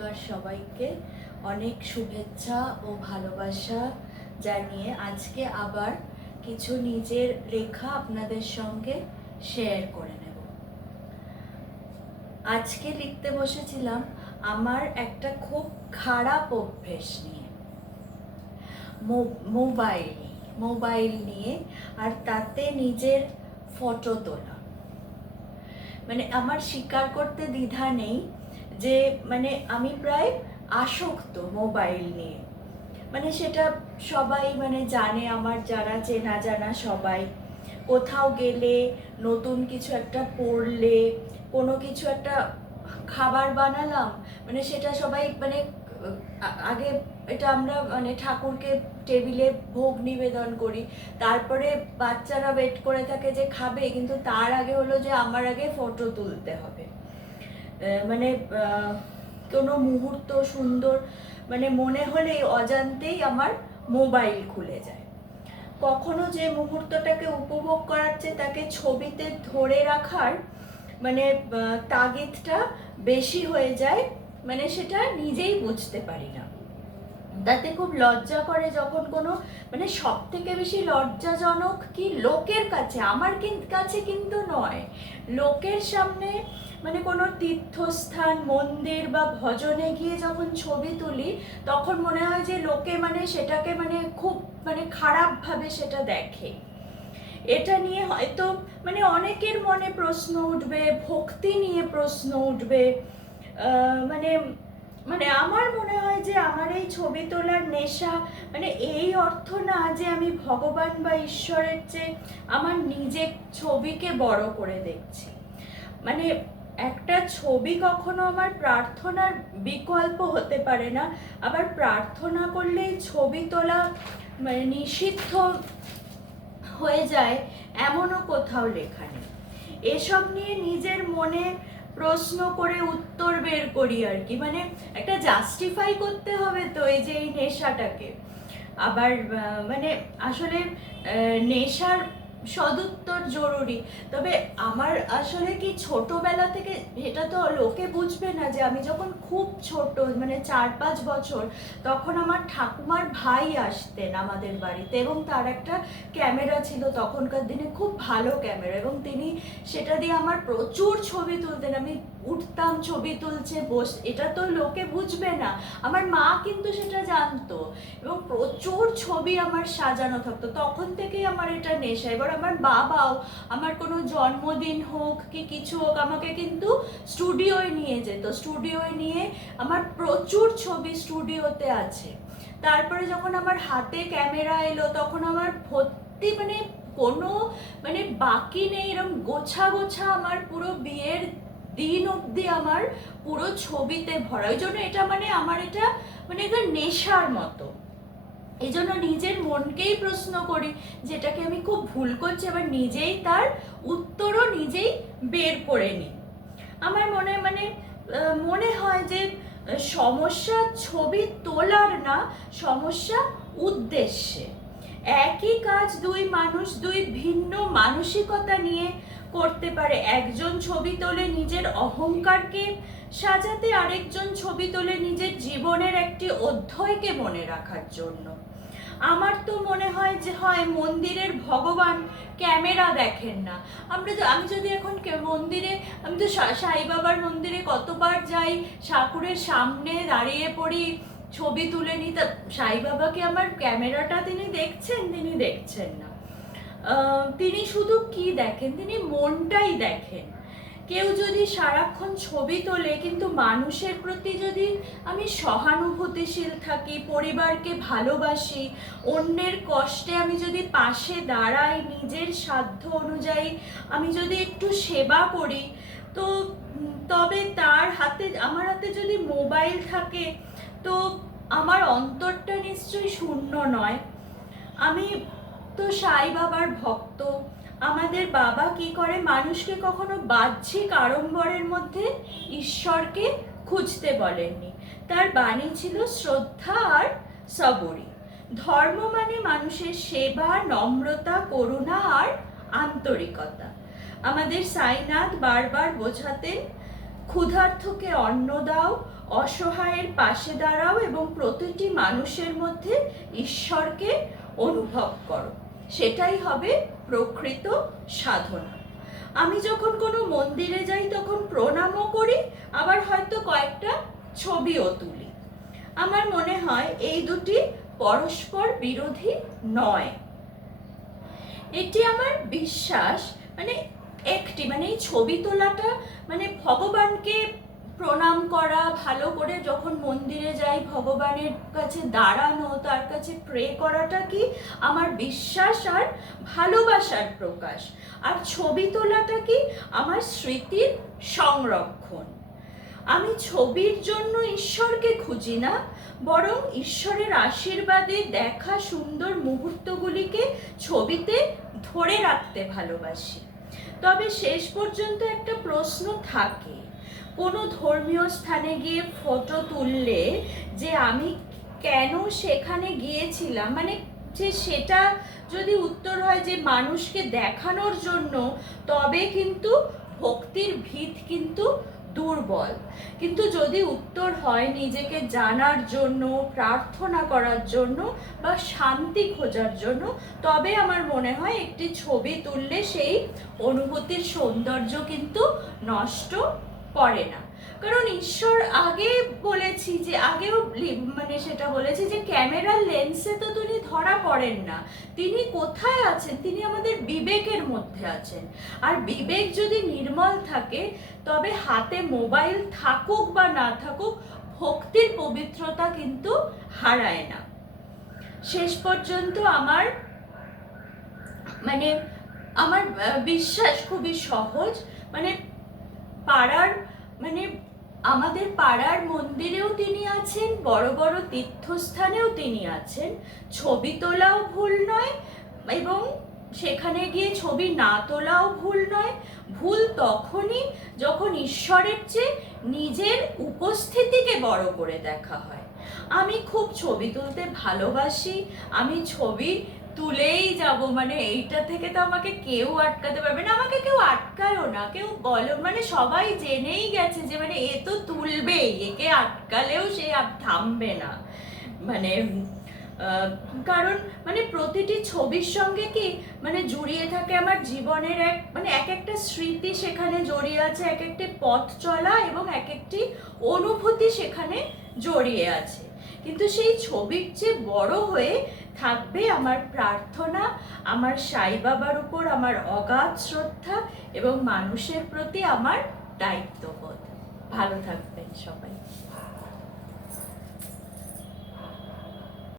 নমস্কার সবাইকে, অনেক শুভেচ্ছা ও ভালোবাসা জানিয়ে আজকে আবার কিছু নিজের লেখা আপনাদের সঙ্গে শেয়ার করে নেব। আজকে লিখতে বসেছিলাম আমার একটা খুব খারাপ অভ্যেস নিয়ে, মোবাইল নিয়ে, আর তাতে নিজের ফটো তোলা। মানে আমার স্বীকার করতে দ্বিধা নেই যে আমি প্রায় আসক্ত মোবাইল নিয়ে। সেটা সবাই জানে, আমার যারা চেনা জানা সবাই। কোথাও গেলে, নতুন কিছু একটা পড়লে, কোনো কিছু একটা খাবার বানালাম, সেটা সবাই আগে এটা আমরা ঠাকুরকে টেবিলে ভোগ নিবেদন করি, তারপরে বাচ্চারা ওয়েট করে থাকে যে খাবে, কিন্তু তার আগে হলো যে আমার আগে ফটো তুলতে হবে। কোনো মুহূর্ত সুন্দর মনে হলেই অজান্তেই আমার মোবাইল খুলে যায়। কখনো যে মুহূর্তটাকে উপভোগ করাচ্ছে তাকে ছবিতে ধরে রাখার তাগিদটা বেশি হয়ে যায়, সেটা নিজেই বুঝতে পারি না। তাতে খুব লজ্জা করে যখন কোনো সব থেকে বেশি লজ্জাজনক কি লোকের কাছে, আমার কাছে কিন্তু নয়, লোকের সামনে কোনো তীর্থস্থান, মন্দির বা ভজনে গিয়ে যখন ছবি তুলি, তখন মনে হয় যে লোকে সেটাকে খুব খারাপভাবে সেটা দেখে। এটা নিয়ে হয়তো অনেকের মনে প্রশ্ন উঠবে, ভক্তি নিয়ে প্রশ্ন উঠবে। আমার মনে হয় যে আমার এই ছবি তোলার নেশা এই অর্থ না যে আমি ভগবান বা ঈশ্বরের চেয়ে আমার নিজের ছবিকে বড় করে দেখছি। একটা ছবি কখনো আমার প্রার্থনার বিকল্প হতে পারে না, আবার প্রার্থনা করলেই ছবি তোলা নিষিদ্ধ হয়ে যায় এমনও কোথাও লেখা নেই। এসব নিয়ে নিজের মনে প্রশ্ন করে উত্তর বের করি আর কি, একটা জাস্টিফাই করতে হবে তো এই যে এই নেশাটাকে। আবার আসলে নেশার সদুত্তর জরুরি। তবে আমার আসলে কি ছোটবেলা থেকে, এটা তো লোকে বুঝবে না, যে আমি যখন খুব ছোট 4-5 বছর, তখন আমার ঠাকুমার ভাই আসতেন আমাদের বাড়িতে, এবং তার একটা ক্যামেরা ছিল, তখনকার দিনে খুব ভালো ক্যামেরা, এবং তিনি সেটা দিয়ে আমার প্রচুর ছবি তুলতেন। আমি উঠতাম, ছবি তুলছে, এটা তো লোকে বুঝবে না, আমার মা কিন্তু সেটা জানতো, এবং প্রচুর ছবি আমার সাজানো থাকতো। তখন থেকেই আমার এটা নেশা। এবার আমার বাবাও আমার কোনো জন্মদিন হোক কি কিছু হোক, আমাকে কিন্তু স্টুডিওয় নিয়ে যেত, স্টুডিওয় নিয়ে আমার প্রচুর ছবি স্টুডিওতে আছে। তারপরে যখন আমার হাতে ক্যামেরা এলো, তখন আমার ভর্তি কোনো বাকি নেই, এরকম গোছা গোছা আমার পুরো বিয়ের দিন অবধি আমার পুরো ছবিতে ভরা। ওই জন্য এটা আমার এটা এটা নেশার মতো। এই জন্য নিজের মনকেই প্রশ্ন করি, যেটাকে আমি খুব ভুল করছি, আবার নিজেই তার উত্তরও নিজেই বের করে নিই। আমার মনে হয় যে সমস্যা ছবি তোলার না, সমস্যা উদ্দেশ্যে। একই কাজ দুই মানুষ দুই ভিন্ন মানসিকতা নিয়ে করতে পারে। একজন ছবি তোলে নিজের অহংকারকে সাজাতে, আরেকজন ছবি তোলে নিজের জীবনের একটি অধ্যায়কে মনে রাখার জন্য। আমার তো মনে হয় যে মন্দিরের ভগবান ক্যামেরা দেখেন না। আমি যদি এখন মন্দিরে, আমি তো সাই বাবার মন্দিরে কতবার যাই, ঠাকুরের সামনে দাঁড়িয়ে পড়ি, ছবি তুলে নিই, তা সাই বাবাকে আমার ক্যামেরাটা তিনি দেখছেন? তিনি দেখছেন না। তিনি শুধু কি দেখেন? তিনি মনটাই দেখেন। কেউ যদি সারাক্ষণ ছবি তোলে, কিন্তু মানুষের প্রতি যদি আমি সহানুভূতিশীল থাকি, পরিবারকে ভালোবাসি, অন্যের কষ্টে আমি যদি পাশে দাঁড়াই, নিজের সাধ্য অনুযায়ী আমি যদি একটু সেবা করি, তো তবে আমার হাতে যদি মোবাইল থাকে, তো আমার অন্তরটা নিশ্চয়ই শূন্য নয়। আমি তো সাই বাবার ভক্ত। আমাদের বাবা কি করে, মানুষকে কখনো বাহ্যিক আড়ম্বরের মধ্যে ঈশ্বরকে খুঁজতে বলেননি। তার বাণী ছিল শ্রদ্ধা আর সবরি। ধর্ম মানুষের সেবা, নম্রতা, করুণা আর আন্তরিকতা। আমাদের সাইনাথ বারবার বোঝাতেন, ক্ষুধার্তকে অন্ন দাও, অসহায়ের পাশে দাঁড়াও এবং প্রতিটি মানুষের মধ্যে ঈশ্বরকে অনুভব করো। সেটাই হবে প্রকৃত সাধনা। আমি যখন কোনো মন্দিরে যাই তখন প্রণামও করি, আবার হয়তো কয়েকটা ছবিও তুলি। আমার মনে হয় এই দুটি পরস্পর বিরোধী নয়। এটি আমার বিশ্বাস। মানে এই ছবি তোলাটা মানে ভগবানকে প্রণাম করা, ভালো করে যখন মন্দিরে যাই ভগবানের কাছে দাঁড়ানো, তার কাছে প্রে করাটা কি আমার বিশ্বাস আর ভালোবাসার প্রকাশ। আর ছবি তোলাটা কি আমার স্মৃতির সংরক্ষণ। আমি ছবির জন্য ঈশ্বরকে খুঁজি না, বরং ঈশ্বরের আশীর্বাদে দেখা সুন্দর মুহূর্তগুলিকে ছবিতে ধরে রাখতে ভালোবাসি। তবে শেষ পর্যন্ত একটা প্রশ্ন থাকে, কোনো ধর্মীয় স্থানে গিয়ে ফটো তুললে যে আমি কেন সেখানে গিয়েছিলাম, মানে যে সেটা যদি উত্তর হয় যে মানুষকে দেখানোর জন্য, তবে কিন্তু ভক্তির ভিত কিন্তু দুর্বল। কিন্তু যদি উত্তর হয় নিজেকে জানার জন্য, প্রার্থনা করার জন্য বা শান্তি খোঁজার জন্য, তবে আমার মনে হয় একটি ছবি তুললে সেই অনুভূতির সৌন্দর্য কিন্তু নষ্ট করে না। কারণ ঈশ্বর আগে বলেছি যে আগেও সেটা বলেছি যে ক্যামেরার লেন্সে তো তিনি ধরা পড়েন না। তিনি কোথায় আছেন? তিনি আমাদের বিবেকের মধ্যে আছেন। আর বিবেক যদি নির্মল থাকে, তবে হাতে মোবাইল থাকুক বা না থাকুক, ভক্তির পবিত্রতা কিন্তু হারায় না। শেষ পর্যন্ত আমার বিশ্বাস খুবই সহজ। আমাদের পাড়ার মন্দিরেও তিনি আছেন, বড় বড় তীর্থস্থানেও তিনি আছেন। ছবি তোলাও ভুল নয় এবং সেখানে গিয়ে ছবি না তোলাও ভুল নয়। ভুল তখনই যখন ঈশ্বরের চেয়ে নিজের উপস্থিতিকে বড় করে দেখা হয়। আমি খুব ছবি তুলতে ভালোবাসি, আমি ছবি তুলেই যাব, এইটা থেকে তো আমাকে কেউ আটকাতে পারবে না, আমাকে কেউ আটকায়ও না। কেউ বলো সবাই জেনেই গেছে যে এ তো তুলবেই, একে আটকালেও সে আর থামবে না। কারণ প্রতিটি ছবির সঙ্গে কি জড়িয়ে থাকে আমার জীবনের এক একটা স্মৃতি সেখানে জড়িয়ে আছে, এক একটি পথ চলা এবং এক একটি অনুভূতি সেখানে জড়িয়ে আছে। কিন্তু সেই ছবির চেয়ে বড় হয়ে থাকবে আমার প্রার্থনা, আমার সাই বাবার উপর আমার অগাধ শ্রদ্ধা এবং মানুষের প্রতি আমার দায়িত্ববোধ। ভালো থাকবেন সবাই।